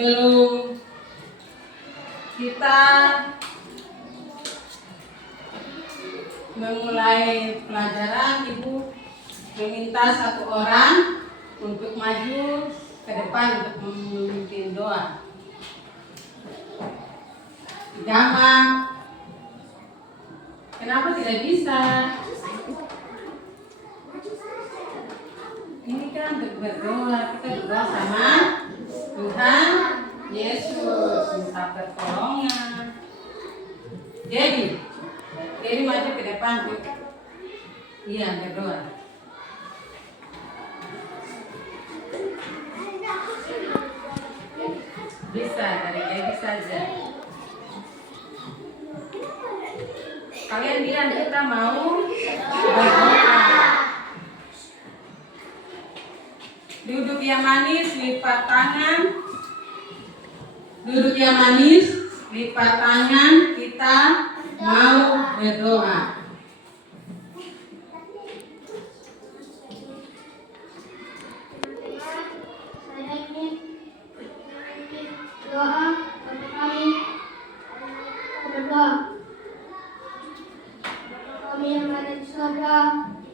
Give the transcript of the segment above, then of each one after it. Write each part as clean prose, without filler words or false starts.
sebelum kita memulai pelajaran, Ibu meminta satu orang untuk maju ke depan untuk memimpin doa. Gama, kenapa tidak bisa? Ini kan untuk berdoa, kita berdoa sama Tuhan Yesus, minta pertolongan. Jadi maju ke depan, iya berdoa. Bisa dari Debbie saja. Kalian bilang kita mau berdoa. Duduk yang manis, lipat tangan. Duduk yang manis, lipat tangan. Kita mau berdoa. Saya ingin doa untuk kami berdoa. Kami yang ada di surga,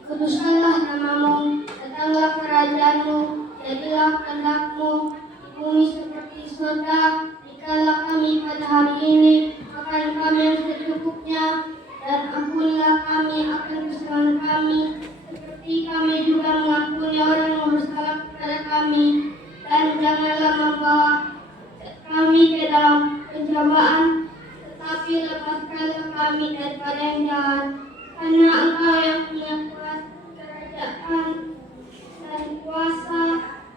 kuduskanlah namamu, datanglah kerajaanmu, jadilah kehendak-mu di bumi seperti di surga. Berikanlah kami pada hari ini makanan kami yang secukupnya, dan ampunilah kami akan kesalahan kami, seperti kami juga mengampuni orang yang bersalah kepada kami. Dan janganlah membawa kami ke dalam pencobaan, tetapi lepaskanlah kami daripada yang jahat. Karena Engkau yang punya kerajaan dan kuasa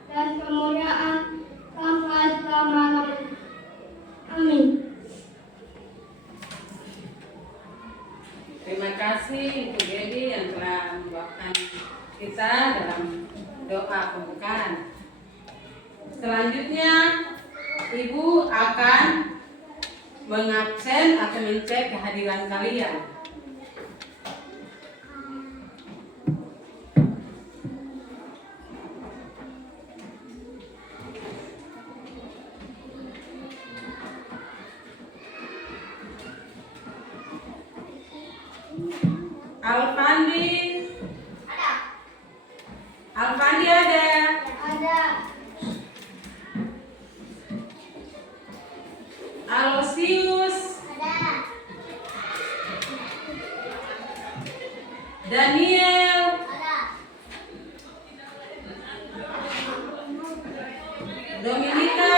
dan kemuliaan sampai selama-lamanya. Amin. Terima kasih Ibu Dedi yang telah membawakan kita dalam doa pembukaan. Selanjutnya Ibu akan mengabsen atau mencek kehadiran kalian. Alfandi. Ada. Alfandi ada. Ada. Alosius. Ada. Daniel. Ada. Dominika.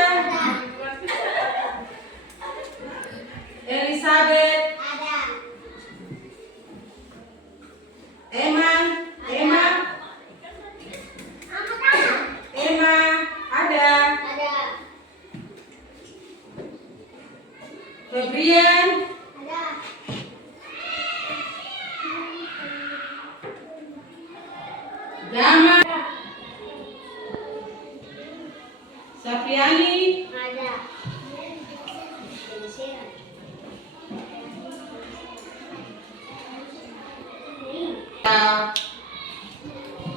Elizabeth. Ada. Emma ada. Ada. Febrian. Ada. Gama. Sapriani. Ada.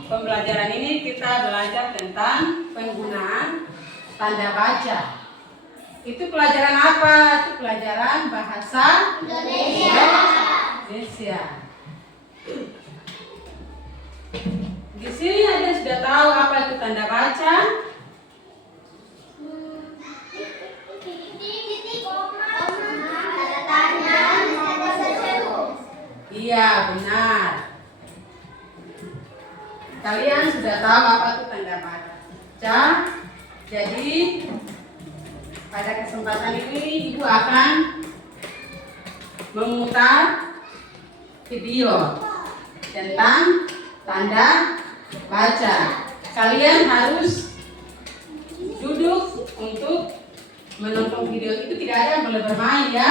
Pembelajaran ini kita belajar tentang penggunaan tanda baca. Itu pelajaran apa? Itu pelajaran bahasa Indonesia. Di sini ada sudah tahu apa itu tanda baca? Iya, benar. Kalian sudah tahu apa itu tanda baca. Jadi pada kesempatan ini Ibu akan memutar video tentang tanda baca. Kalian harus duduk untuk menonton video itu, tidak ada yang boleh bermain ya.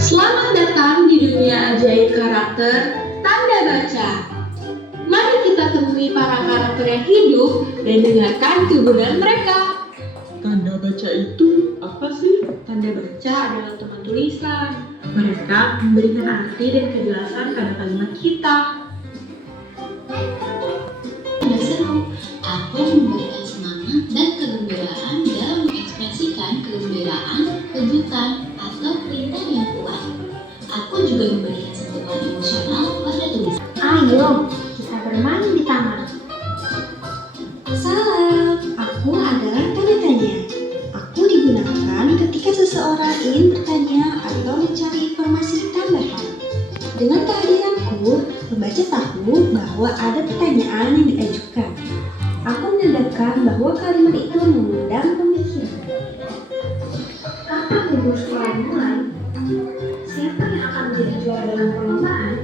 Selamat datang di dunia ajaib karakter tanda baca. Mari kita temui para karakter yang hidup dan dengarkan kegunaan mereka. Tanda baca itu apa sih? Tanda baca adalah teman tulisan. Mereka memberikan arti dan kejelasan pada kalimat kita. Sudah seru. Aku memberikan semangat dan kegembiraan dalam mengekspresikan kegembiraan, kejutan, atau perintah yang kuat. Aku juga memberikan sentuhan emosional pada tulisan. Ayo, kita bermain di taman. Salam, aku adalah tanda tanya. Aku digunakan ketika seseorang ingin bertanya atau mencari informasi tambahan. Dengan kehadiranku, pembaca tahu bahwa ada pertanyaan yang diajukan. Aku menandakan bahwa kalimat itu mengundang pemikiran. Kapan libur sekolah mulai? Siapa yang akan menjadi juara dalam perlombaan?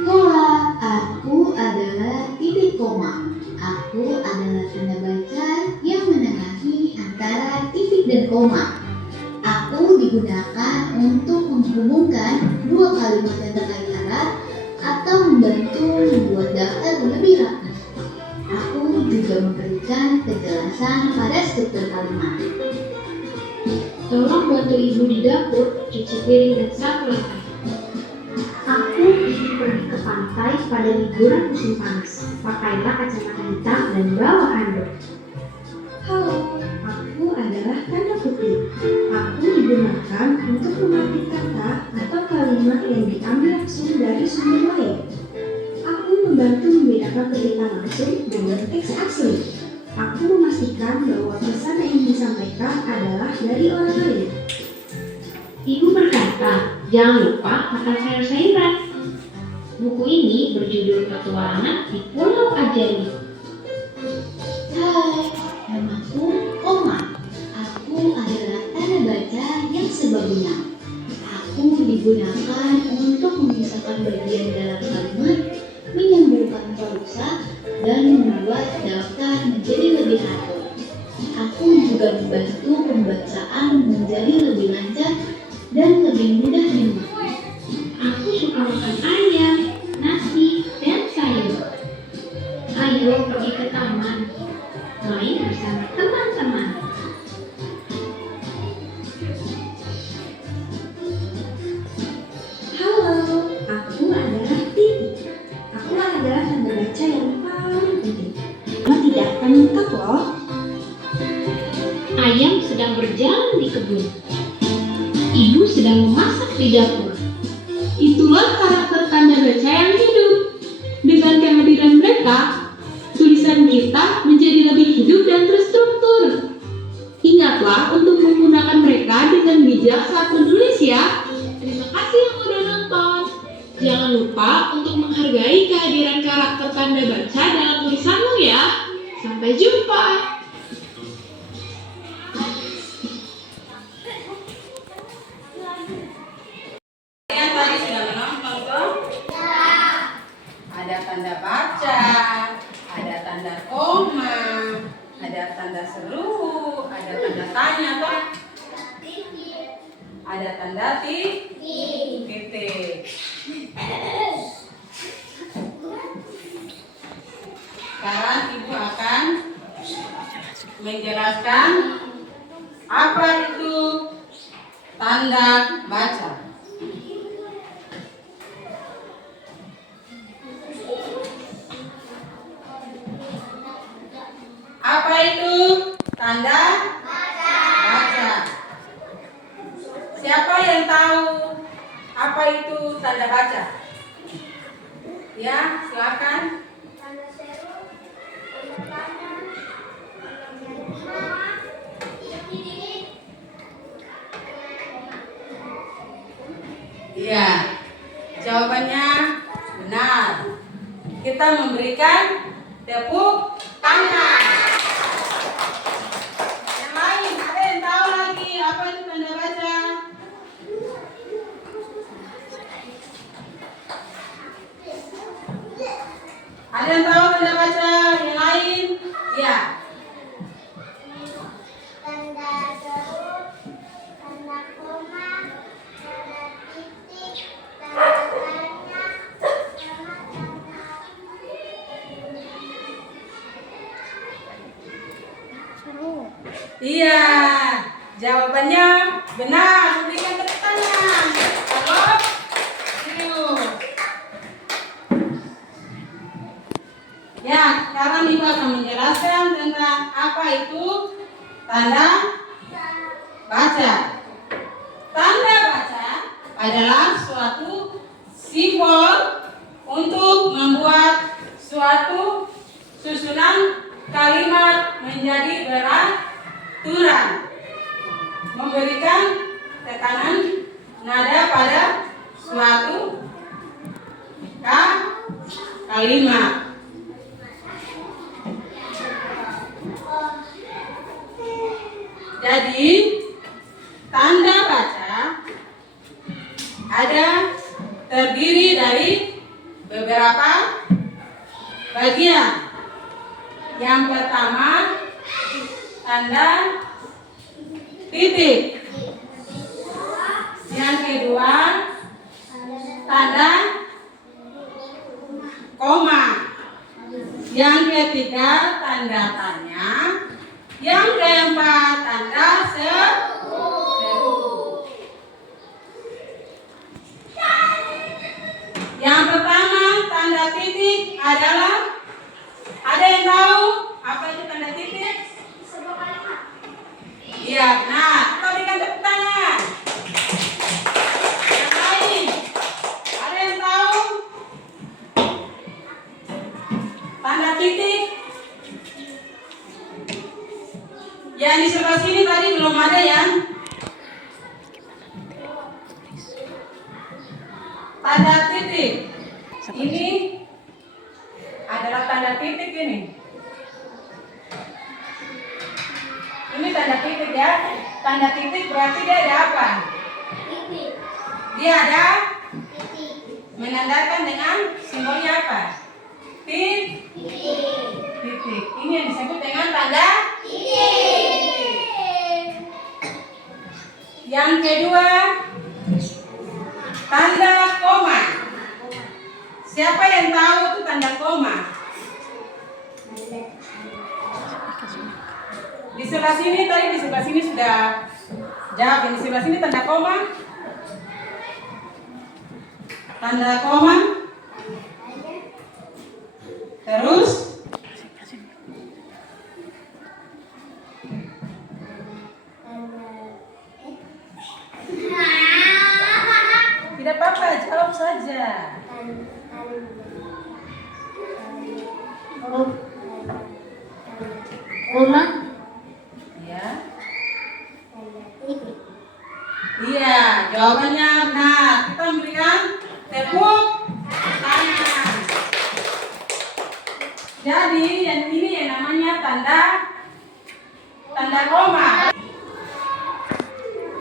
Hola, aku adalah titik koma. Aku adalah tanda baca yang menengahi antara titik dan koma. Aku digunakan untuk menghubungkan dua kalimat yang terkait erat atau membantu membuat daftar lebih rapi. Aku juga memberikan kejelasan pada struktur kalimat. Tolong bantu ibu di dapur, cuci piring dan sapu lantai. Aku ingin pergi ke pantai pada liburan musim panas. Pakailah kacamata hitam dan bawa handuk. Halo, aku adalah tanda kutip. Aku digunakan untuk memetik kata atau kalimat yang diambil langsung dari sumber lain. Aku membantu membedakan pernyataan langsung dengan teks asli. Aku memastikan bahwa pesan yang disampaikan adalah dari orang lain. Ibu berkata, jangan lupa makan sayur-sayuran. Buku ini berjudul Petualangan di Pulau Ajaib. Hai, namaku Koma. Aku adalah tanda baca yang serbaguna. Aku digunakan untuk memisahkan bagian dalam kalimat, menyambungkan rusak, dan membuat daftar menjadi lebih atur. Aku juga membantu pembacaan menjadi lebih lancar dan lebih mudah dimengerti. Aku suka makan ayam, nasi, dan sayur. Ayo pergi ke taman, main bersama teman-teman. Halo, aku adalah Titi. Aku adalah tanda baca yang paling penting. Kamu tidak akan lengkap loh. Ayam sedang berjalan di kebun. Ibu sedang memasak di dapur. Itulah karakter tanda baca yang hidup. Dengan kehadiran mereka, tulisan kita menjadi lebih hidup dan terstruktur. Ingatlah untuk menggunakan mereka dengan bijak saat menulis ya. Terima kasih yang udah nonton. Jangan lupa untuk menghargai kehadiran karakter tanda baca dalam tulisanmu ya. Sampai jumpa. Yang tadi sudah menonton toh? Ada tanda baca, ada tanda koma, ada tanda seru, ada tanda tanya toh? Ada tanda titik. Sekarang ibu akan menjelaskan apa itu tanda baca. Apa itu tanda baca? Siapa yang tahu apa itu tanda baca? Ya, silakan. Tanda seru, tanda tanya, tanda koma, titik. Iya, jawabannya benar. Kita memberikan tepuk tangan. Yang lain, ada yang tahu lagi apa itu tanda baca? Ada yang tahu tanda baca? Yang lain? Ya. Tanda seru, tanda koma, tanda titik, tanda tanya, sama tanda. Iya, jawabannya benar. Berikan tepuk tangan. Halo, serius. Ya, sekarang Ibu akan menjelaskan tentang apa itu tanda baca. Tanda baca adalah suatu simbol untuk membuat suatu susunan kalimat menjadi beraturan, memberikan tekanan nada pada suatu kalimat. Jadi tanda baca ada terdiri dari beberapa bagian. Yang pertama, tanda titik. Yang kedua, tanda koma. Yang ketiga, tanda tanya. Yang keempat, tanda seru. Yang pertama, tanda titik adalah, ada yang tahu apa itu tanda titik? Iya, benar. Kita berikan tepuk tangan. Yang lain, ada yang tahu tanda titik? Yang di sebelah sini tadi belum ada yang tanda titik. Ini adalah tanda titik ini. Ini tanda titik ya. Tanda titik berarti dia ada apa? Dia ada menandakan dengan simbolnya apa? Titik. Ini yang disebut dengan tanda titik. Yang kedua, tanda koma. Siapa yang tahu itu tanda koma? Di sebelah sini tadi, di sebelah sini sudah jawab. Yang di sebelah sini tanda koma. Tanda koma. Terus tidak apa-apa, jawab saja. Koma. Ya. Iya, jawabannya benar. Kita memberikan tepuk tangan. Jadi yang ini yang namanya tanda koma.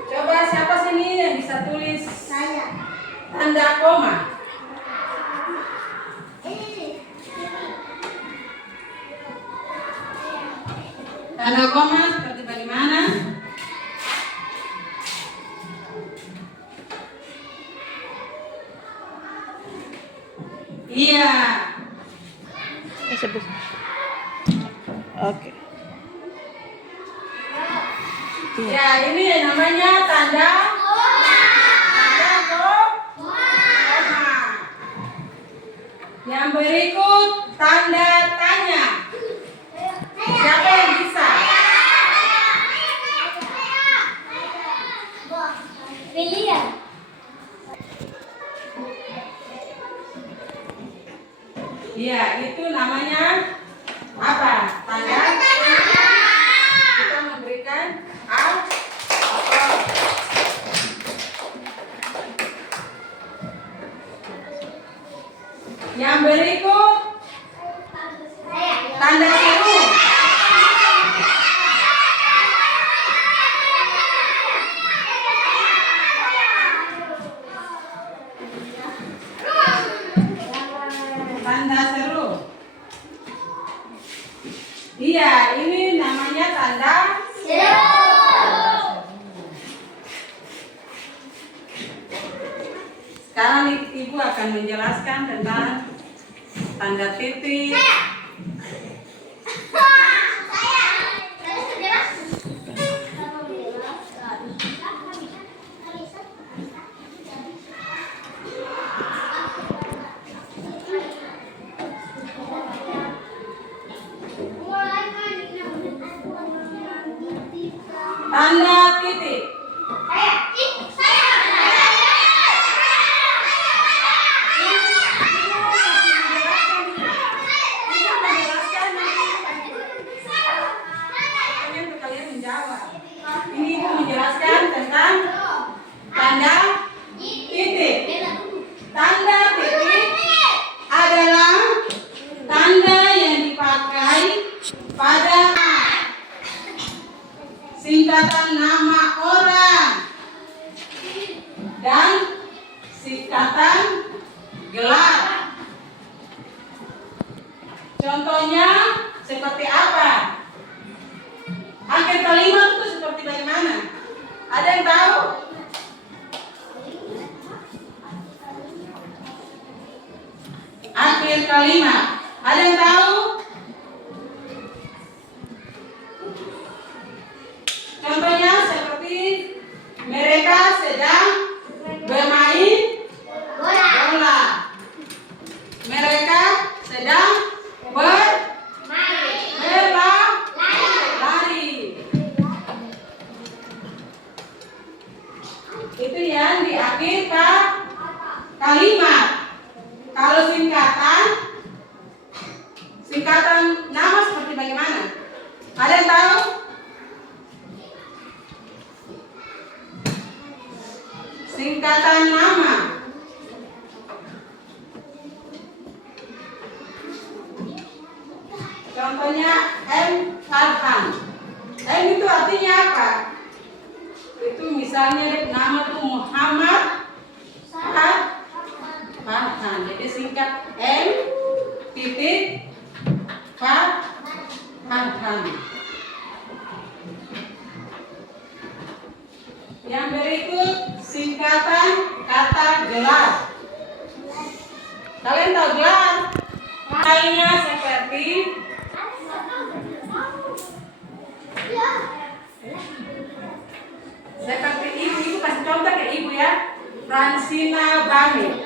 Coba siapa sini yang bisa tulis tanda koma? Tanda koma seperti bagaimana? Iya. Oke. Ya, ini yang namanya tanda koma. Yang berikut tanda tanya. Siapa yang bisa? Pilihan. Iya, itu namanya apa? Tanda. Kita memberikan apa? Yang berikut tanda seru. Tanda seru. Iya, ini namanya tanda seru. Sekarang Ibu akan menjelaskan tentang tanda titik. Tanda titik. Kalian menjawab. Ini Ibu menjelaskan tentang tanda titik. Tanda titik adalah tanda yang dipakai pada singkatan nama orang dan singkatan gelar. Contohnya seperti apa? Akhir kalimat itu seperti bagaimana? Ada yang tahu? Akhir kalimat. Ada yang tahu? Contohnya seperti mereka sedang bermain bola. Mereka sedang berlari. Itu yang di akhir kalimat. Kalau singkatan nama seperti bagaimana? Ada yang tahu? Singkatan nama. Contohnya M. Farhan. M itu artinya apa? Itu misalnya nama itu Muhammad Farhan. Jadi singkat M titik Farhan. Yang berikut singkatan kata gelar. Kalian tahu gelar? Lainnya seperti ibu kasih contoh ke ibu ya. Fransina Bami,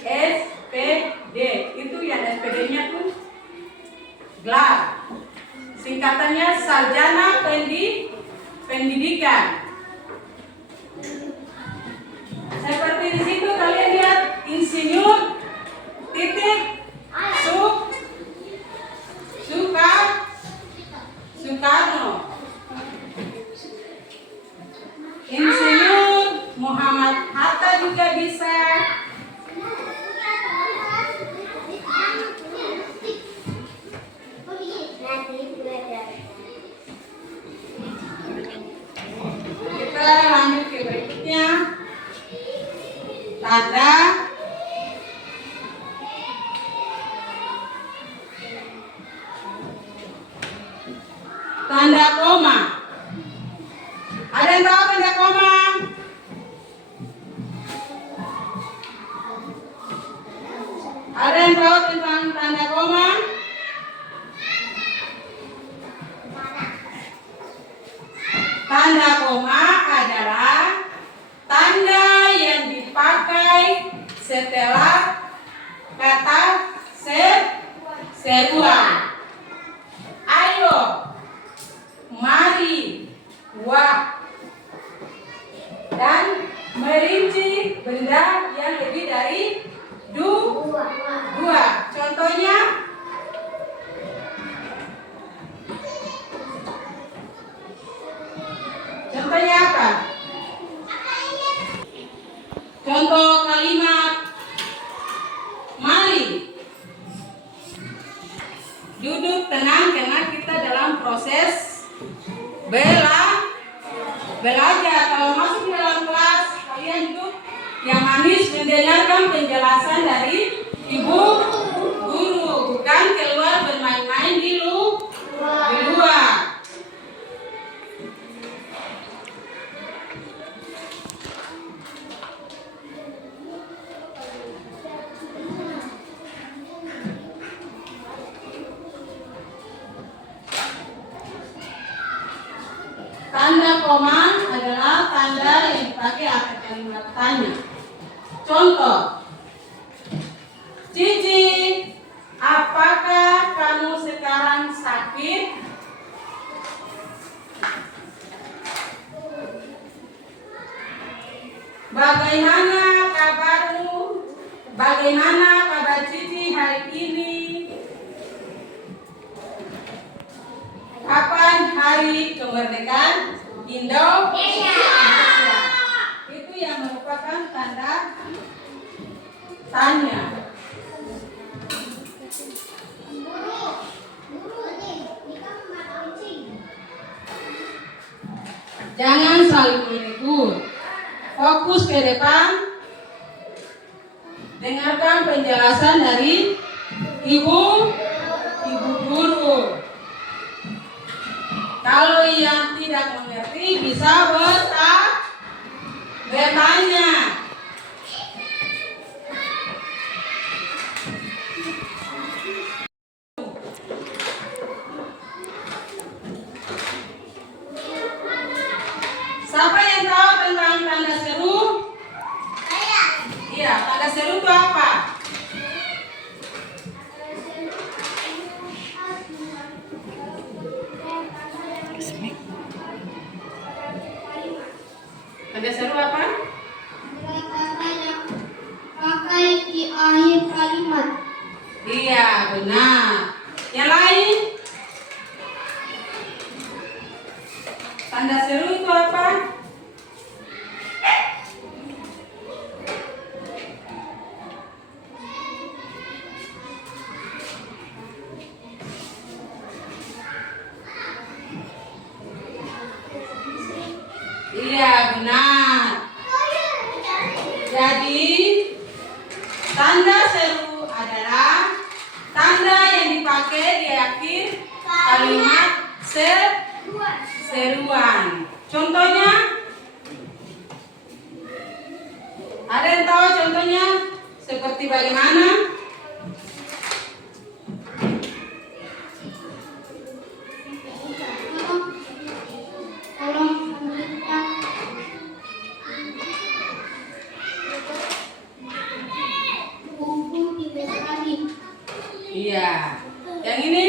SPD. Itu yang SPD-nya tuh gelar. Singkatannya sarjana pendidikan. Seperti di situ kalian lihat insinyur titik Soekarno. Insinyur Muhammad Hatta juga bisa. Kita lanjut ke berikutnya. Tanda koma. Ada yang tahu tanda koma? Ada yang tahu tentang tanda koma? Tanda koma adalah tanda yang dipakai setelah kata seruan. Ayo, mari, wah, dan merinci benda yang lebih dari dua. Contohnya apa? Contoh kalimat mari. Duduk tenang karena kita dalam proses belajar. Kalau masuk ke dalam kelas, kalian duduk yang manis mendengarkan penjelasan dari ibu guru, bukan keluar bermain-main di luar. Tanda koma adalah tanda yang dipakai akhir kalimat tanya. Contoh, Cici, apakah kamu sekarang sakit? Bagaimana kabarmu? Bagaimana kabar Cici hari ini? Kapan hari kemerdekaan Indonesia? Itu yang merupakan tanda tanya. Jangan saling menegur. Fokus ke depan. Dengarkan penjelasan dari ibu guru. Kalau yang tidak mengerti bisa bertanya. Siapa yang tahu tentang tanda seru? Saya. Iya, tanda seru itu apa? Tanda seru apa? Kata-kata yang pakai di akhir kalimat. Iya, benar. Yang lain? Tanda seru itu apa? Iya, benar. Jadi, tanda seru adalah tanda yang dipakai di akhir kalimat seruan. Contohnya? Ada yang tahu contohnya? Seperti bagaimana? Tolong lanjutkan. Buku tidak lagi. Iya. Yang ini?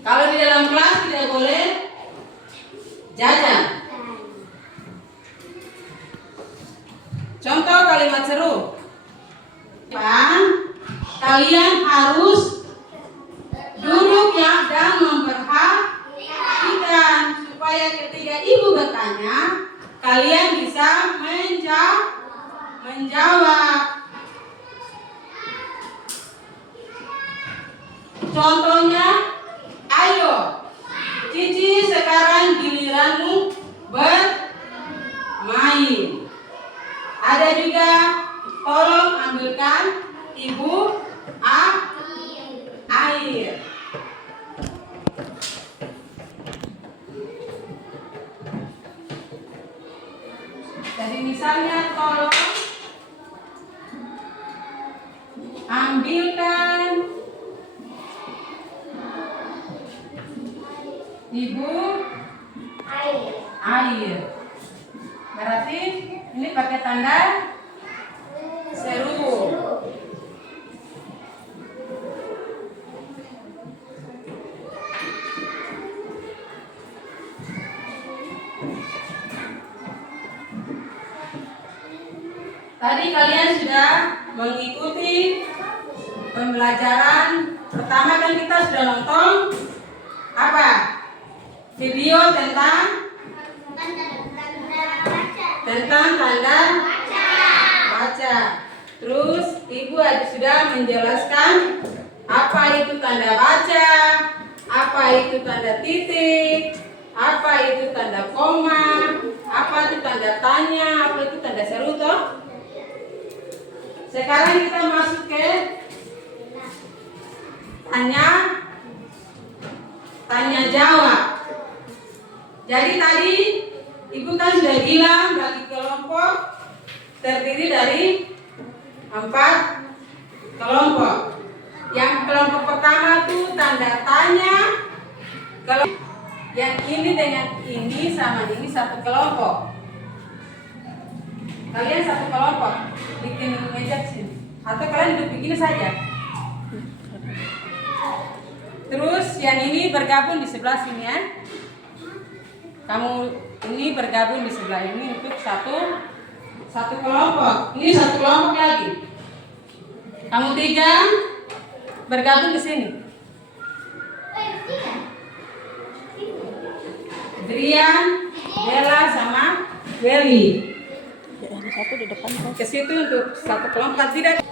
Kalau di dalam kelas tidak boleh jajan. Contoh kalimat seru. Kalian harus duduk dan memperhatikan supaya ketika ibu bertanya, kalian bisa menjawab. Contohnya, ayo, Cici sekarang giliranmu bermain. Ada juga, tolong ambilkan ibu air. Jadi misalnya, tolong ambilkan ibu air. Berarti ini pakai tanda seru. Tadi kalian sudah mengikuti pembelajaran pertama, kan kita sudah nonton apa? Video tentang tanda baca. Terus ibu sudah menjelaskan apa itu tanda baca, apa itu tanda titik, apa itu tanda koma, apa itu tanda tanya, apa itu tanda seru toh. Sekarang kita masuk ke tanya jawab. Jadi tadi ibu kan sudah bilang bagi kelompok terdiri dari 4 kelompok. Yang kelompok pertama tuh tanda tanya. Yang ini dengan ini sama ini satu kelompok. Kalian satu kelompok, bikin meja sini. Atau kalian duduk begini saja. Terus yang ini bergabung di sebelah sini ya. Kamu Ini bergabung di sebelah ini untuk satu kelompok. Ini satu kelompok lagi. Kamu 3 bergabung di sini. Drian, Bella sama Welly. Ke situ untuk satu kelompok tidak.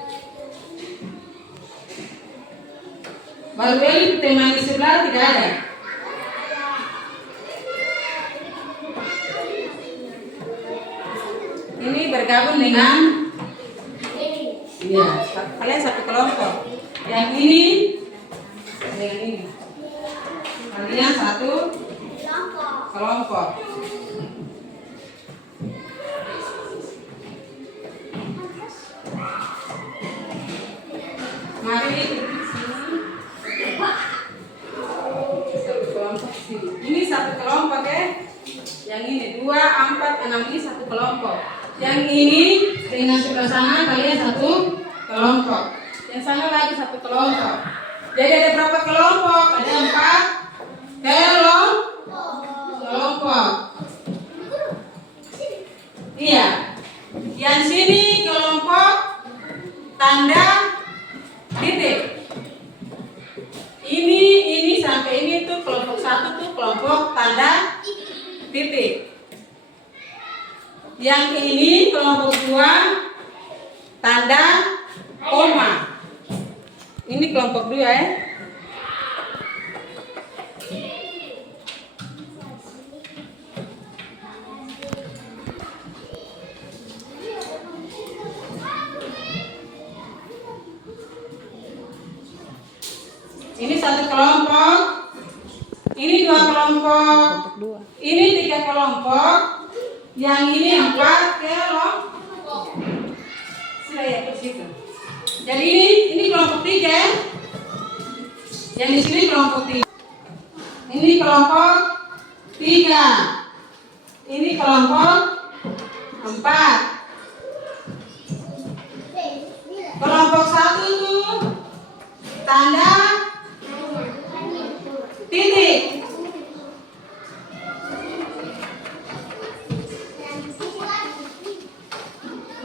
Baru Welly teman di sebelah tidak ada. Ini bergabung dengan ya, kalian satu kelompok. Yang ini dengan ini. Kalian satu kelompok. Mari duduk di sini. Satu kelompok sini. Ini satu kelompok ya. Yang ini 2, 4, 6 ini satu kelompok. Yang ini dengan sebelah sana kalian satu kelompok. Yang sana lagi satu kelompok. Jadi ada berapa kelompok? Ada 4 kelompok. Iya. Yang sini kelompok tanda titik. Ini sampai ini tuh kelompok 1 tuh kelompok tanda titik. Yang ini kelompok 2 tanda koma. Ini kelompok 2 ya. Ini satu kelompok. Ini 2 kelompok. Ini 3 kelompok. Yang ini 4 kelompok. Sudah ya ke situ. Jadi ini kelompok 3 ya. Yang di sini kelompok 3. Ini kelompok 3. Ini kelompok 4. Kelompok 1 tuh tanda titik.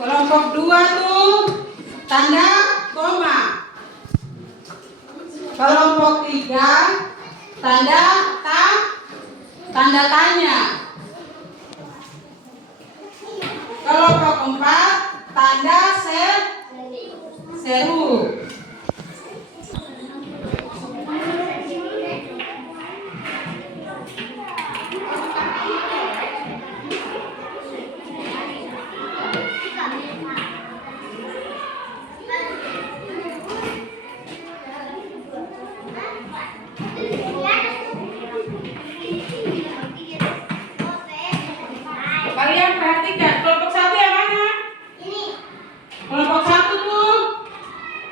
Kelompok 2 tuh tanda koma. Kelompok 3 tanda tanya. Kelompok 4 tanda seru. Kalian perhatikan kelompok 1 yang mana? Ini. Kelompok 1 tuh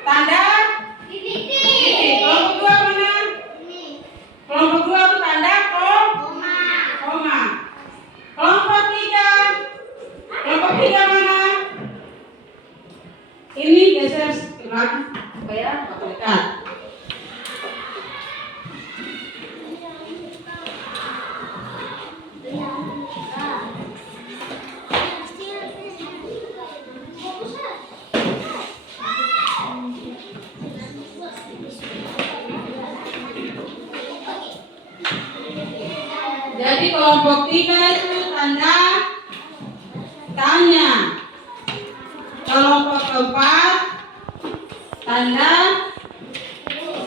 tanda titik. Kelompok 2 mana? Ini. Kelompok 2 tuh tanda koma. Kelompok 3. Kelompok 3 mana? Ini geser supaya dekat. Jadi kelompok 3 itu tanda tanya. Kelompok 4 tanda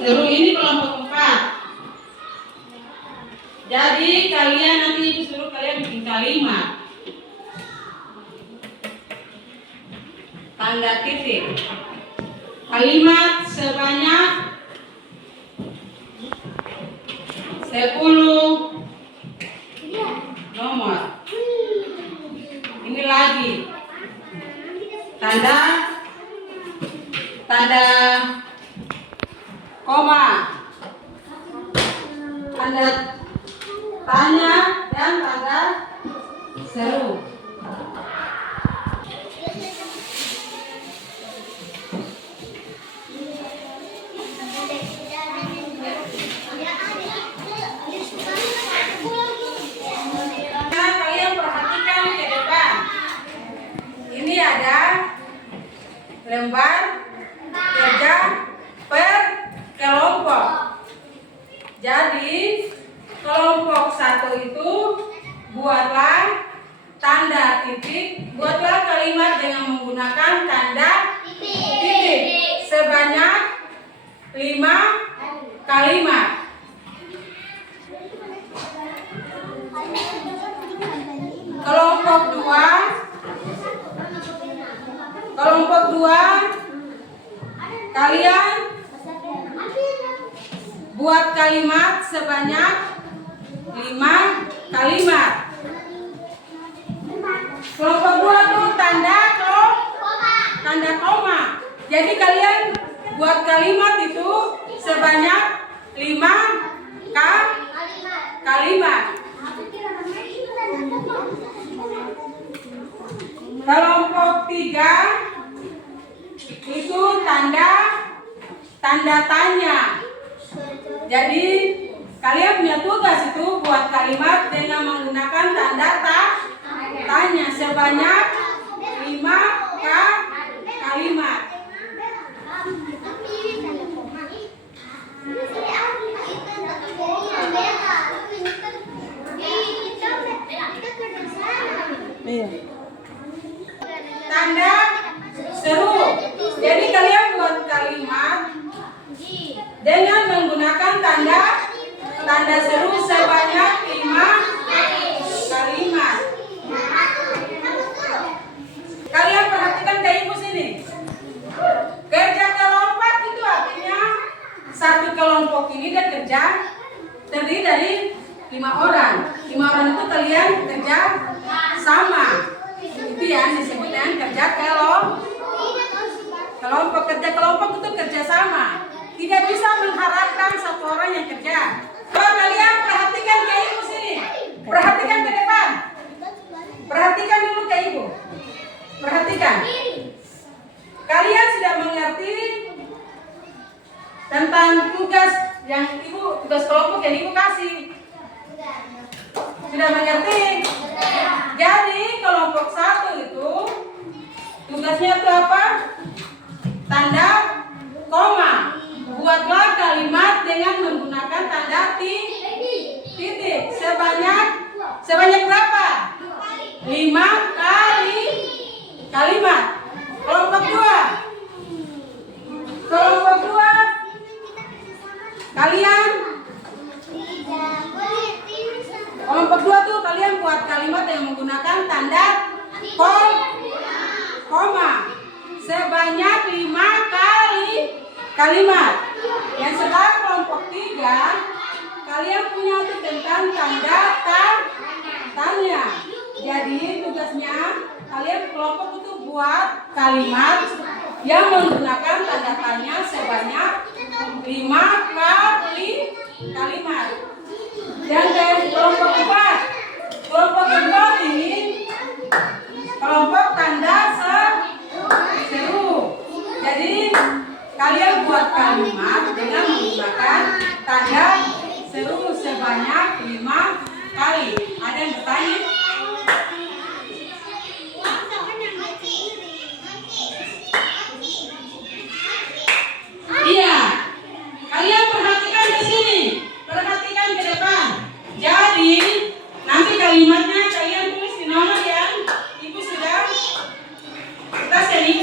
seru. Ini kelompok 4. Jadi kalian nanti disuruh kalian bikin kalimat tanda titik. Kalimat sebanyak 10 nomor. Ini lagi tanda koma, tanda tanya dan tanda seru. Kalian Jadi kelompok 1 itu buatlah tanda titik, buatlah kalimat dengan menggunakan tanda titik sebanyak 5 kalimat. Kelompok 2 kalian buat kalimat sebanyak 5 kalimat. Kelompok 2 tuh tanda koma. Jadi kalian buat kalimat itu sebanyak 5 kalimat. Kelompok 3 itu tanda tanya. Jadi kalian punya tugas itu buat kalimat dengan menggunakan tanda tanya sebanyak 5 kalimat. Tanda seru. Jadi kalian buat kalimat dengan menggunakan tanda seru sebanyak 5 kalimat. Kalian perhatikan ke ibu sini. Kerja kelompok itu artinya satu kelompok ini dia kerja terdiri dari 5 orang. 5 orang itu kalian kerja sama. Itu yang disebut dengan kerja kelompok. Kerja kelompok itu kerja sama. Tidak bisa mengharapkan satu orang yang kerja. Coba kalian perhatikan ke ibu sini. Perhatikan ke depan. Perhatikan dulu ke ibu. Perhatikan. Kalian sudah mengerti tentang tugas kelompok yang ibu kasih. Sudah mengerti? Jadi kelompok 1 itu tugasnya itu apa? Tanda koma. Buatlah kalimat dengan menggunakan tanda titik sebanyak berapa? 5 kalimat. Kelompok 2 kalian kelompok 2 tuh kalian buat kalimat yang menggunakan tanda koma sebanyak 5 kalimat. Yang sekarang kelompok 3 kalian punya tuh tentang tanda tanya. Jadi tugasnya kalian kelompok itu buat kalimat yang menggunakan tanda tanya sebanyak 5 kalimat. Dan kelompok 4 ini kelompok tanda seru. Jadi kalian buat kalimat dengan menggunakan tanda seru sebanyak 5 kali. Ada yang bertanya? Iya. Kalian perhatikan di sini. Perhatikan ke depan. Jadi nanti kalimatnya kalian tulis di nomor yang ibu sudah kasih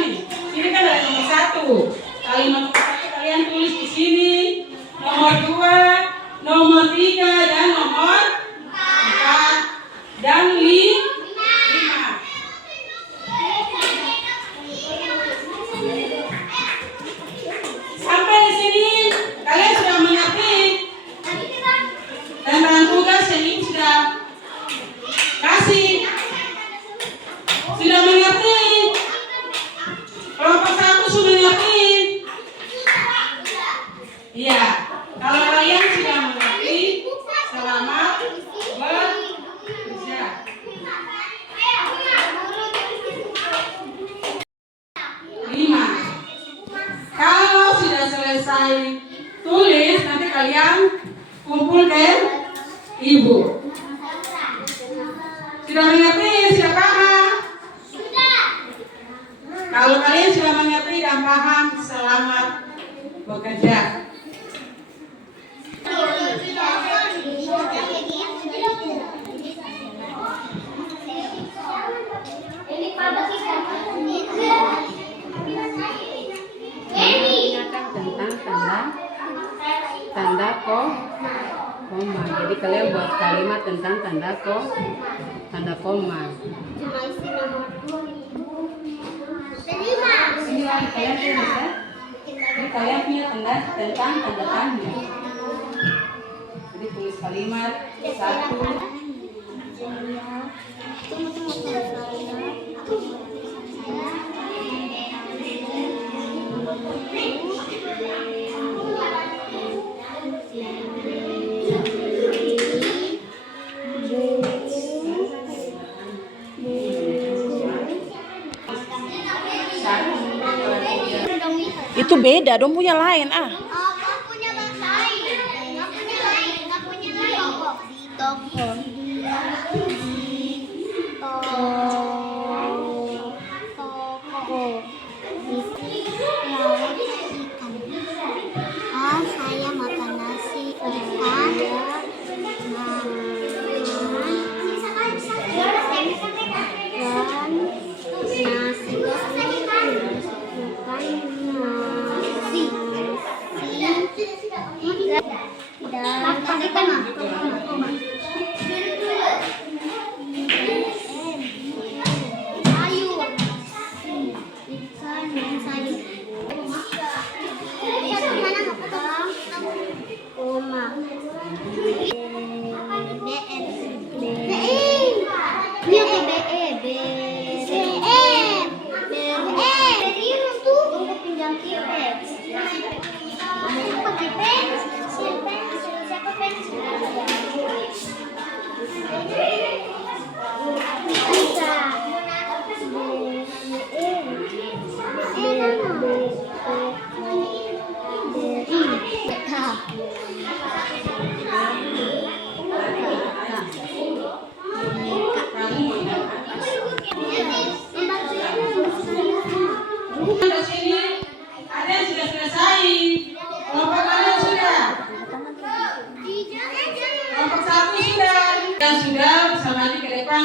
nih. Ini kan ada nomor 1. Kalimat 1 kalian tulis di sini. Nomor 2, nomor 3 dan nomor 4 dan 5. Sampai di sini kalian sudah mengerti tentang tugas yang ibu sudah kasih. Sudah mengerti? Kelompok 1 sudah mengerti? Iya. Kalau kalian sudah mengerti, selamat bekerja. Lima. Kalau sudah selesai tulis, nanti kalian kumpul ke ibu. Sudah mengerti? Sudah paham? Kalau kalian sudah mengerti dan paham, selamat bekerja. koma. Jadi kalian buat kalimat tentang tanda koma. Cuma isi nomor 2. Ini kalian tulis ya. Ini kalian punya tentang tanda tanya. Jadi tulis kalimat 1. Itu beda dong, punya lain ah. Nggak punya lain. Di toko. Oh, saya makan nasi ikan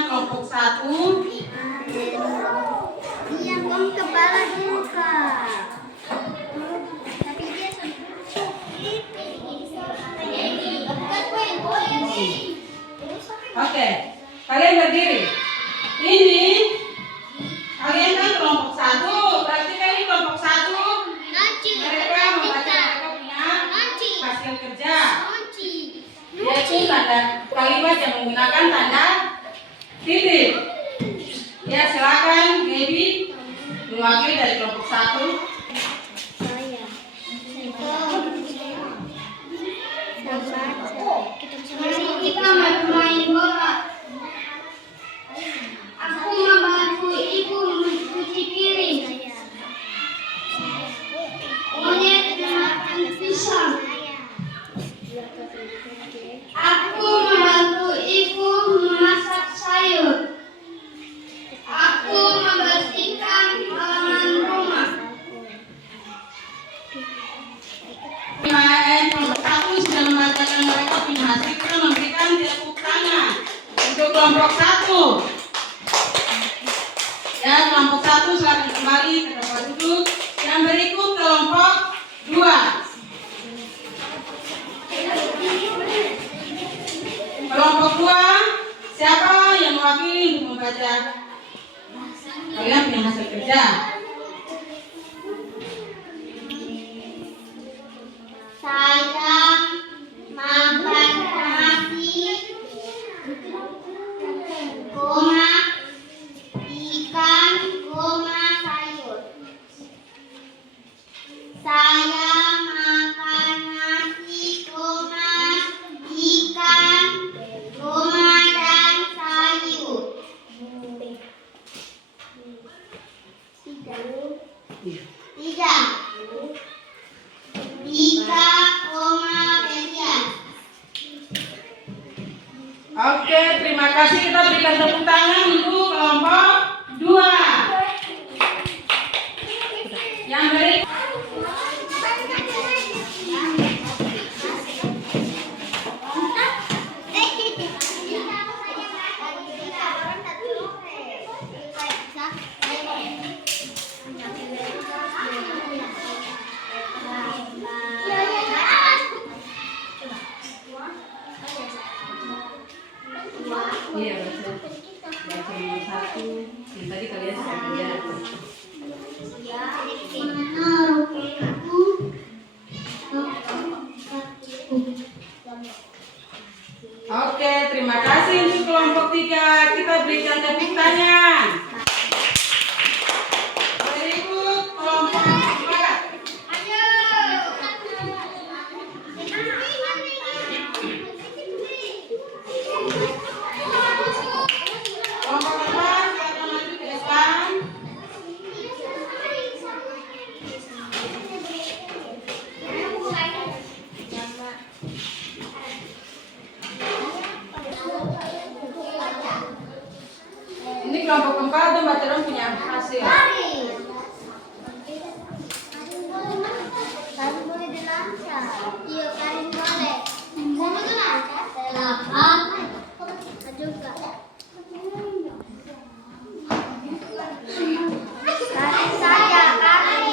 Kelompok 1. Iya, buang kepala dulu, Kak. Tapi dia Oke, kalian berdiri. Ini kalian kan kelompok 1, berarti kan ini kelompok 1. Mereka membaca, mereka punya hasil kerja. Yaitu tanda kalimat yang menggunakan tanda titik. Ya, silakan Gaby mewakili dari kelompok 1. Kita bermain bola. Aku membantu ibu mencuci piring. Monyet makan pisang. Aku membantu ibu memasak sayur. Aku membersihkan halaman rumah. Kelompok 1 sudah membacakan mereka punya hasil, kita memberikan tepuk tangan untuk kelompok 1. Ya, kelompok 1 silakan kembali ke tempat duduk. Yang berikut kelompok 2. Kelompok 2, siapa yang mewakili untuk membaca kalian punya hasil kerja? Saya makan nasi, koma, ikan, koma, sayur. Saya makan nasi, koma, ikan, koma, dan sayur. 3,11. Oke, terima kasih. Kita berikan tepuk tangan untuk kelompok 2. Yang berikut. Iya, baca nomor 1 yang tadi kalian sudah kerja. Mana rokeku? Oke, terima kasih untuk kelompok 3. Kita berikan tepuk tangan. Berikut kelompok 4. Kelompok 4 silakan maju ke depan. Ini kelompok 4 tuh Mbak Cerong punya hasil. Karin boleh dilancar. Iya, Karin boleh. Kamu tuh lancar. Delapan. Juga. Karin saja, Karin.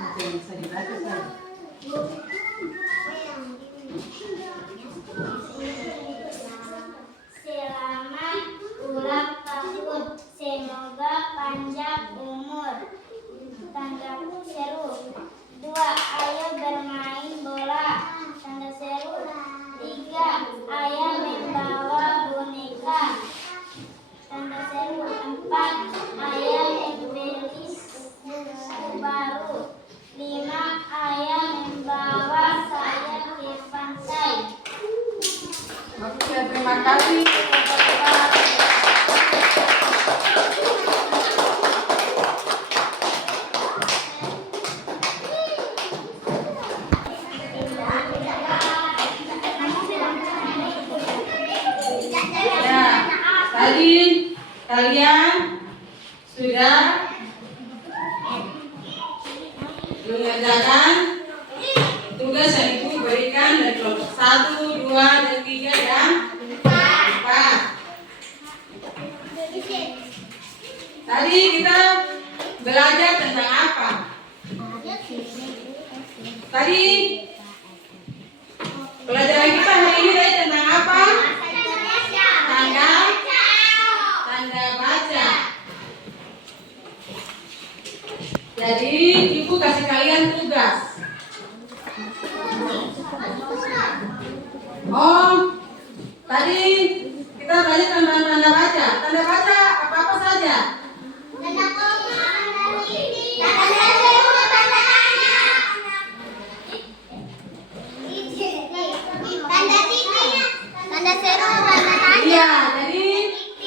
Oke, bisa dibaca saja. Selamat ulang tahun, semoga panjang umur. Tanda seru. 2. Ayo bermain bola. Tanda seru. 3. Ayah membawa boneka. Tanda seru. 4. Ayah membeli buku baru. 5. Ayah membawa saya ke pantai. Oke, terima kasih. Ya, tadi kalian sudah mengerjakan tugas yang Ibu berikan dari kelompok 1, 2, dan 3 dan 4. Tadi kita belajar tentang apa? Tadi pelajaran kita hari ini tadi tentang apa? Tanda baca. Jadi Ibu kasih kalian tugas. Oh, tadi kita belajar tentang tanda baca. Tanda baca apa-apa saja? Tanda koma, tanda titik, tanda seru, tanda tanya. Tanda titik, tanda seru, tanda tanya. Iya, jadi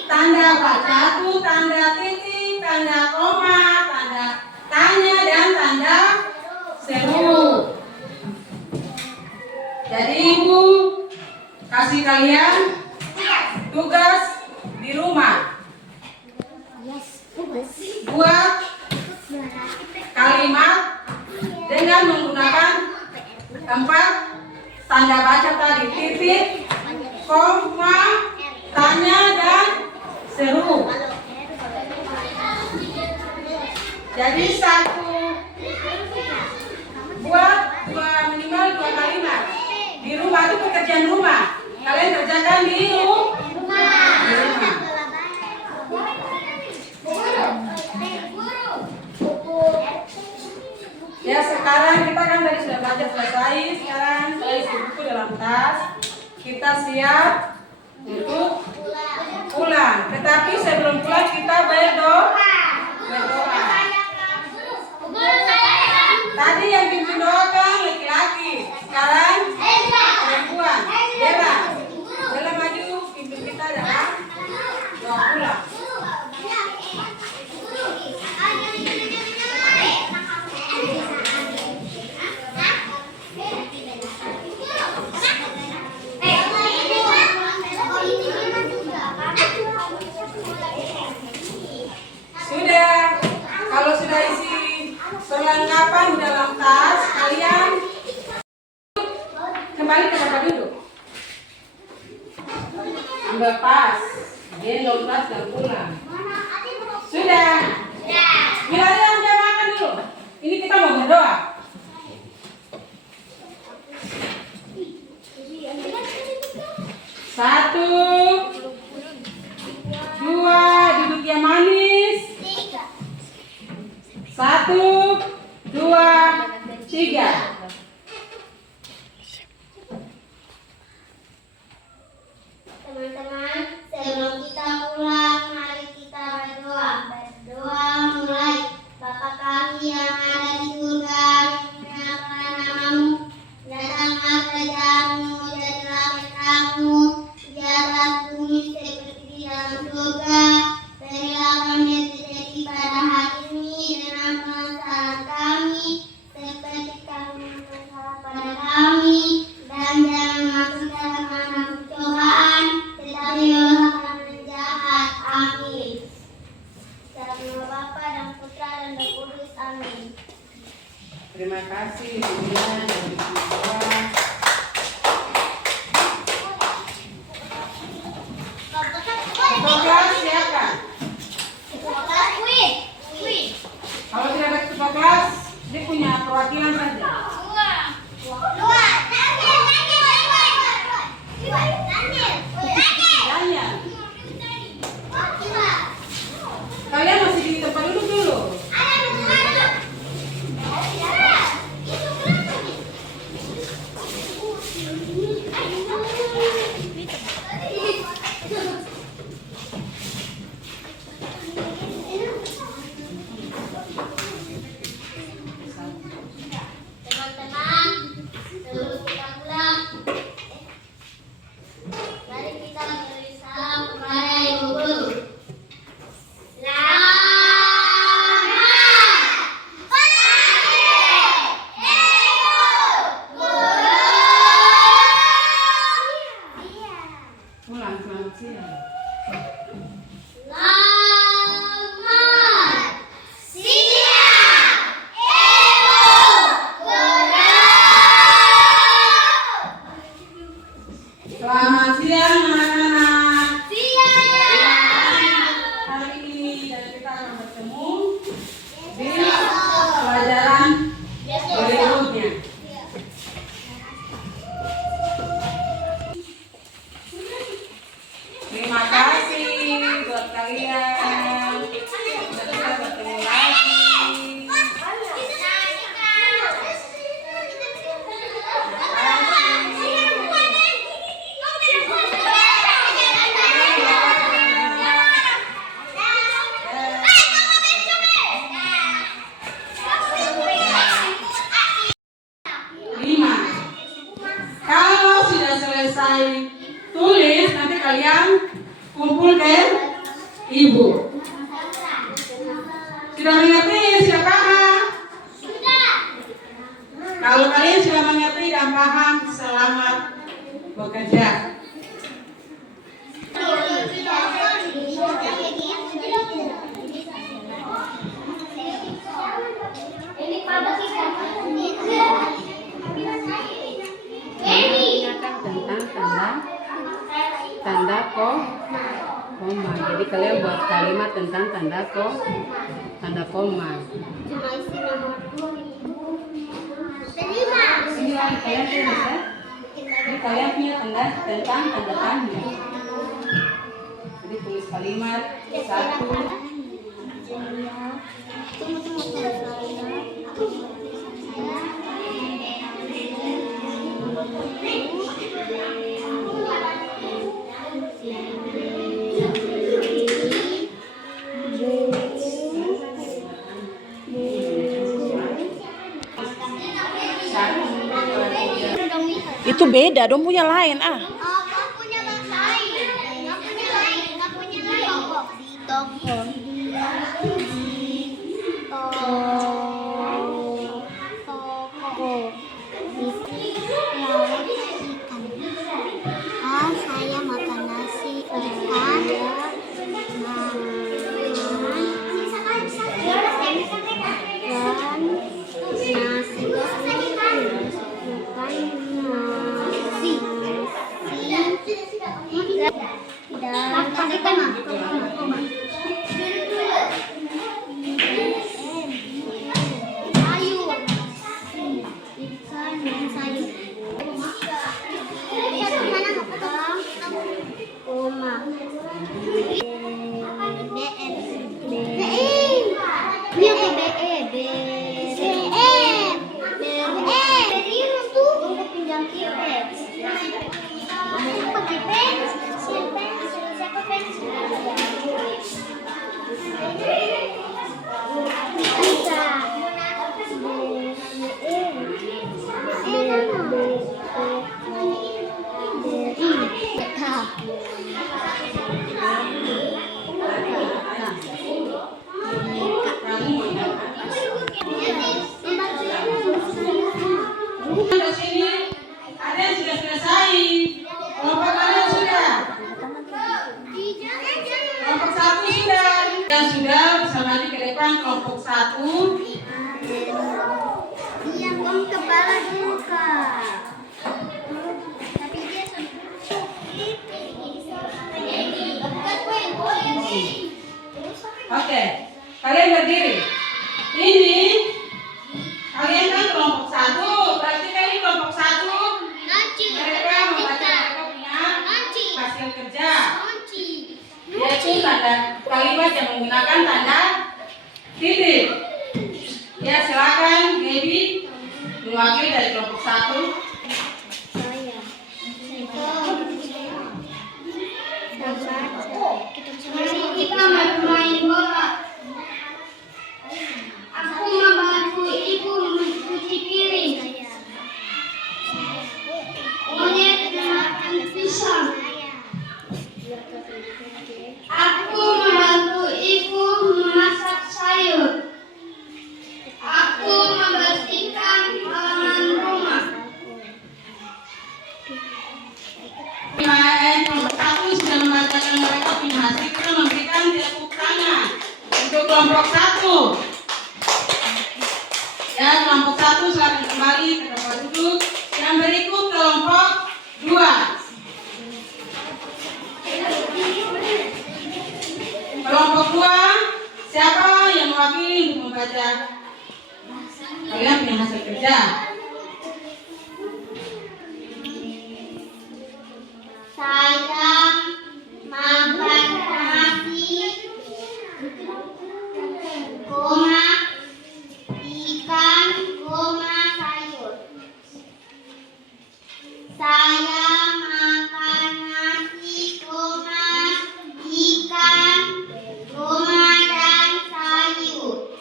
tanda baca itu tanda titik, tanda koma, tanda tanya, dan tanda seru. Jadi Ibu kasih kalian tugas di rumah. Buat kalimat dengan menggunakan tempat tanda baca tadi, titik, koma, tanya, dan seru. Jadi buat minimal 2 kalimat. Di rumah itu pekerjaan rumah. Kalian kerjakan di rumah. Ya, sekarang kita kan tadi sudah belajar selesai. Sekarang saya isi buku dalam tas. Kita siap untuk pulang. Tetapi sebelum pulang kita berdoa. Tadi yang pimpin doa kan laki-laki. Sekarang perempuan. Bella maju, pimpin kita dalam doa pulang. Sudah, kalau sudah isi perlengkapan dalam tas, kalian kembali ke tempat duduk. Ambil tas, gendong tas dan pulang. Sudah. Bila yang jam makan dulu. Ini kita mau berdoa. Satu, dua, duduk yang manis. Satu, dua, tiga. Teman-teman, sebelum kita pulang, mari kita berdoa. Berdoa mulai. Bapa kami yang ada di surga, dimuliakanlah namamu. Datanglah kerajaanmu, jadilah kehendakmu di atas bumi seperti di dalam surga. Berilah kami rezeki pada hari ini, dan ampunilah kesalahan kami, seperti kami mengampuni pada kami. Dan jangan masukkan kami dalam pencobaan, tetapi bebaskanlah dari jahat. Amin. Dalam nama Bapa dan Putra dan Roh Kudus. Amin. Terima kasih Tuhan dan Tuhan. Ketua siapa? Kalau tidak ada ketua kelas, dia punya perwakilan saja. Tanya. Kalian masih di tempat duduk dulu. Teman-teman, sebelum kita pulang, mari kita beri salam kepada Ibu Guru. Pulang, selamat siang. Selamat siang anak-anak. Hari ini kita akan bertemu di pelajaran berikutnya. Terima kasih buat kalian. Kita bertemu lagi. Lima. Kalau sudah selesai tulis, nanti kalian kumpul ke ibu. Sudah mengerti? Sudah paham? Kalau kalian sudah mengerti dan paham, selamat bekerja. Ingatkan tentang tanda koma. Jadi kalian buat kalimat tentang tanda koma. Ini kalian tulis ya. Ini kalian punya tentang tanda tanya. Jadi tulis kalimat satu. Itu beda dong, punya lain ah. Nggak punya lain. Toko. Saya makan nasi ikan dan nasi pakai pensil, siapa pensil? Ke sini, ada yang sudah selesai. Kelompok kalian sudah. Kelompok 1 sudah. Yang sudah bisa maju ke depan kelompok 1. Iya, Om kepala dulu, Kak. Tapi dia Oke, kalian berdiri. Ini kalian kan kelompok 1, berarti kan ini kelompok 1. Mereka membaca, mereka punya hasil kerja. Yaitu tanda kalimat yang menggunakan tanda titik. Ya, silakan Gaby mewakili dari kelompok 1. kita mau bermain bola. Aku membantu ibu mencuci piring. Monyet makan pisang. Aku membantu ibu memasak sayur. Aku membersihkan halaman rumah. Kelompok 1 sudah membacakan mereka punya hasil, kita memberikan tepuk tangan untuk kelompok 1. Ya, kelompok 1 silakan kembali ke tempat duduk. Yang berikut kelompok 2. Kelompok 2, siapa yang mewakili untuk membaca? Kalian punya hasil kerja. Saya makan nasi, koma, ikan, koma, sayur. Saya makan nasi, koma, ikan, koma, dan sayur.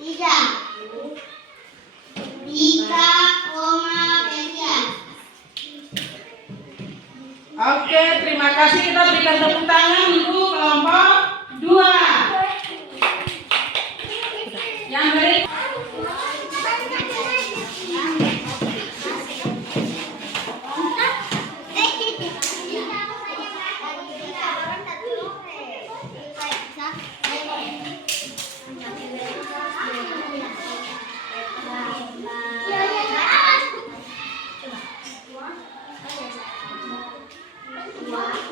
Tiga. Tiga, koma, sekian. Oke, terima kasih. Kita berikan tepuk tangan untuk kelompok 2. Yang berikut.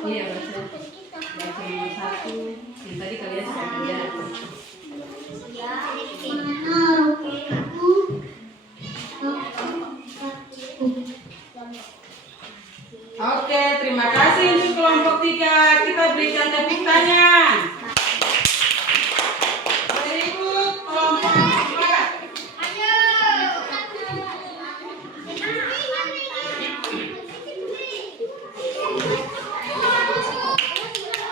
Iya, baca nomor 1. Yang tadi kalian sudah lihat. Mana rupiahku? Oke, terima kasih untuk kelompok 3. Kita berikan tepuk tangan. Berikut kelompok 4.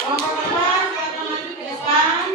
Kelompok 4 silakan maju ke depan.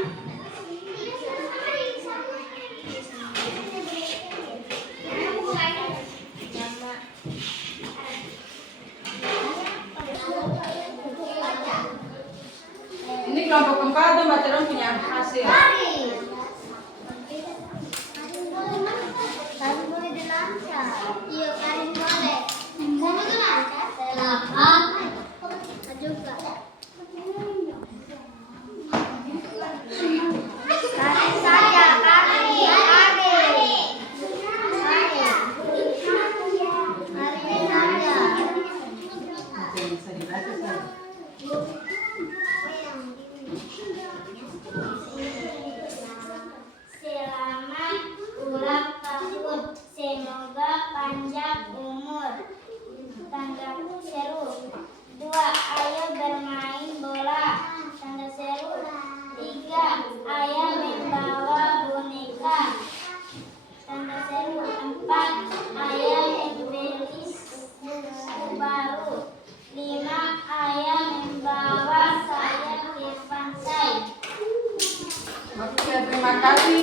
Oke, terima kasih.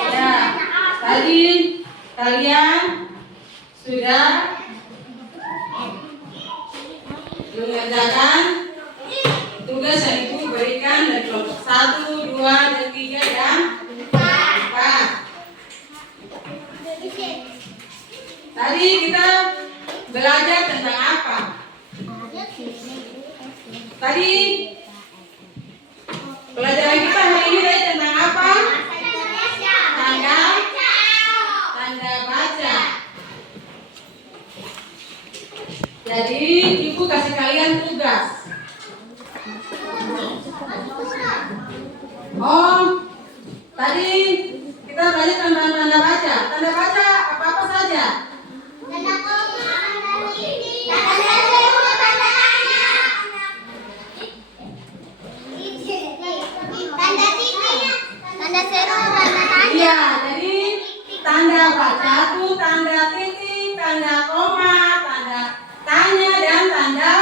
Ya, tadi kalian sudah mengerjakan tugas yang Ibu berikan dari kelompok 1, 2, dan 3 dan 4. Tadi kita belajar tentang apa? Tadi pelajaran kita hari ini tadi tentang apa? Tanda baca. Jadi Ibu kasih kalian tugas. Oh, tadi kita belajar tentang tanda baca. Tanda baca apa-apa saja? Tanda koma, tanda seru, tanda tanya. Tanda titik, tanda seru, tanda tanya. Iya, jadi tanda baca itu tanda titik, tanda koma, tanda tanya, dan tanda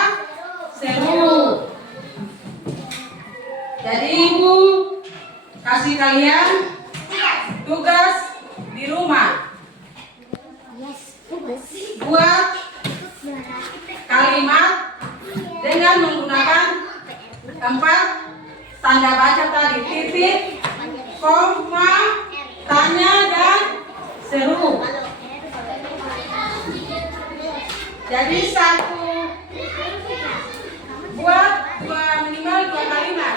seru. Jadi Ibu kasih kalian tugas di rumah. Buat kalimat dengan menggunakan 4 tanda baca tadi: titik, koma, tanya, dan seru. Jadi buat minimal 2 kalimat.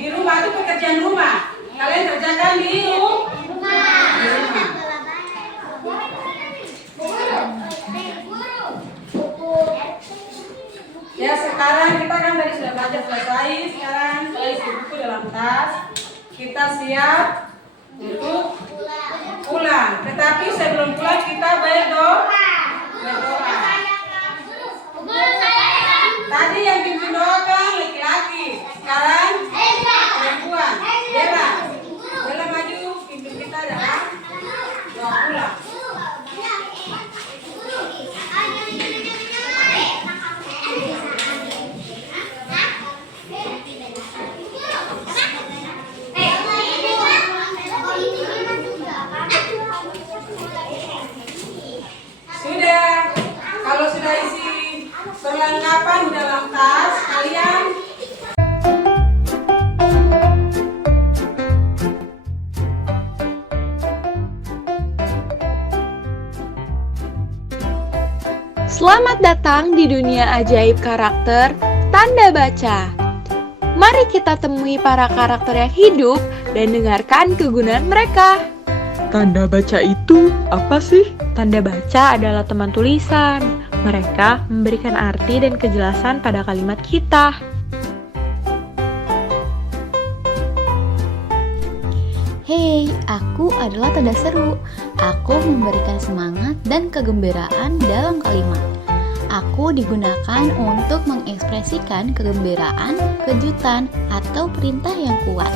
Di rumah itu pekerjaan rumah. Kalian kerjakan di rumah. Ya, sekarang kita kan tadi sudah belajar selesai. Sekarang saya isi buku dalam tas. Kita siap untuk pulang. Tetapi sebelum pulang kita berdoa. Tadi yang pimpin doa kan laki-laki. Sekarang perempuan. Bella maju, pimpin kita dalam doa pulang. Sudah, kalau sudah isi perlengkapan di dalam tas kalian. Selamat datang di dunia ajaib karakter tanda baca. Mari kita temui para karakter yang hidup dan dengarkan kegunaan mereka. Tanda baca itu apa sih? Tanda baca adalah teman tulisan. Mereka memberikan arti dan kejelasan pada kalimat kita. Hei, aku adalah tanda seru. Aku memberikan semangat dan kegembiraan dalam kalimat. Aku digunakan untuk mengekspresikan kegembiraan, kejutan, atau perintah yang kuat.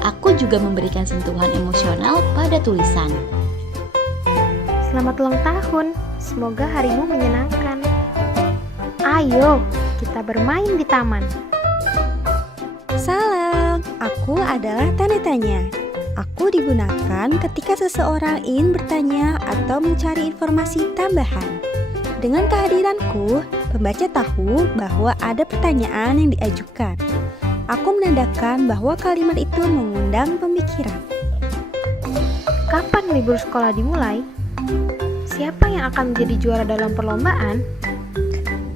Aku juga memberikan sentuhan emosional pada tulisan. Selamat ulang tahun, semoga harimu menyenangkan. Ayo, kita bermain di taman. Salam, aku adalah tanda tanya. Aku digunakan ketika seseorang ingin bertanya atau mencari informasi tambahan. Dengan kehadiranku, pembaca tahu bahwa ada pertanyaan yang diajukan. Aku menandakan bahwa kalimat itu mengundang pemikiran. Kapan libur sekolah dimulai? Siapa yang akan menjadi juara dalam perlombaan?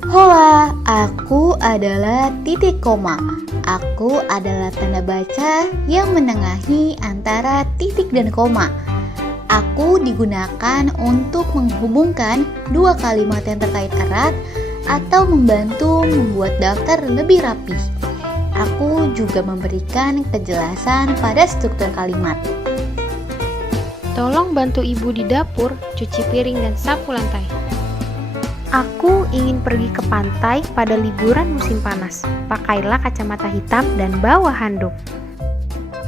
Hola, aku adalah titik koma. Aku adalah tanda baca yang menengahi antara titik dan koma. Aku digunakan untuk menghubungkan 2 kalimat yang terkait erat atau membantu membuat daftar lebih rapi. Aku juga memberikan kejelasan pada struktur kalimat. Tolong bantu ibu di dapur, cuci piring dan sapu lantai. Aku ingin pergi ke pantai pada liburan musim panas. Pakailah kacamata hitam dan bawa handuk.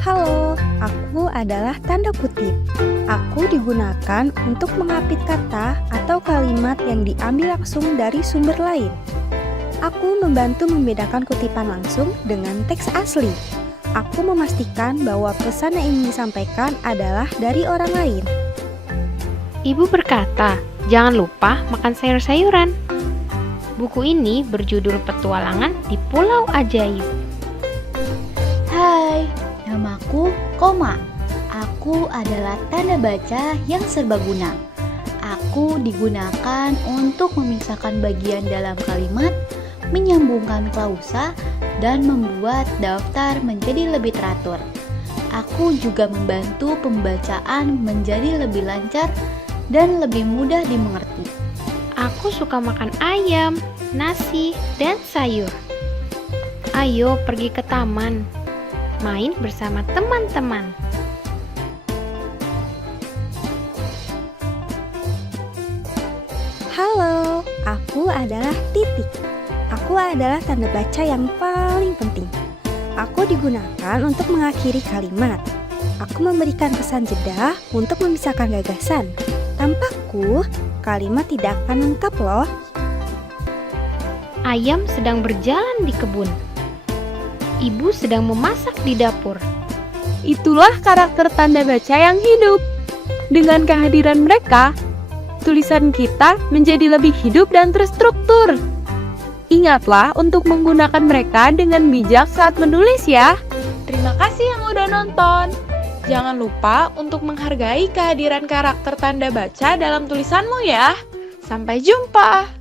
Halo, aku adalah tanda kutip. Aku digunakan untuk mengapit kata atau kalimat yang diambil langsung dari sumber lain. Aku membantu membedakan kutipan langsung dengan teks asli. Aku memastikan bahwa pesan yang ingin disampaikan adalah dari orang lain. Ibu berkata, jangan lupa makan sayur-sayuran. Buku ini berjudul Petualangan di Pulau Ajaib. Hai, namaku Koma. Aku adalah tanda baca yang serbaguna. Aku digunakan untuk memisahkan bagian dalam kalimat, menyambungkan klausa, dan membuat daftar menjadi lebih teratur. Aku juga membantu pembacaan menjadi lebih lancar dan lebih mudah dimengerti. Aku suka makan ayam, nasi, dan sayur. Ayo pergi ke taman, main bersama teman-teman. Halo, aku adalah Titik. Aku adalah tanda baca yang paling penting. Aku digunakan untuk mengakhiri kalimat. Aku memberikan kesan jeda untuk memisahkan gagasan. Tanpaku, kalimat tidak akan lengkap loh. Ayam sedang berjalan di kebun. Ibu sedang memasak di dapur. Itulah karakter tanda baca yang hidup. Dengan kehadiran mereka, tulisan kita menjadi lebih hidup dan terstruktur. Ingatlah untuk menggunakan mereka dengan bijak saat menulis ya. Terima kasih yang udah nonton. Jangan lupa untuk menghargai kehadiran karakter tanda baca dalam tulisanmu ya. Sampai jumpa.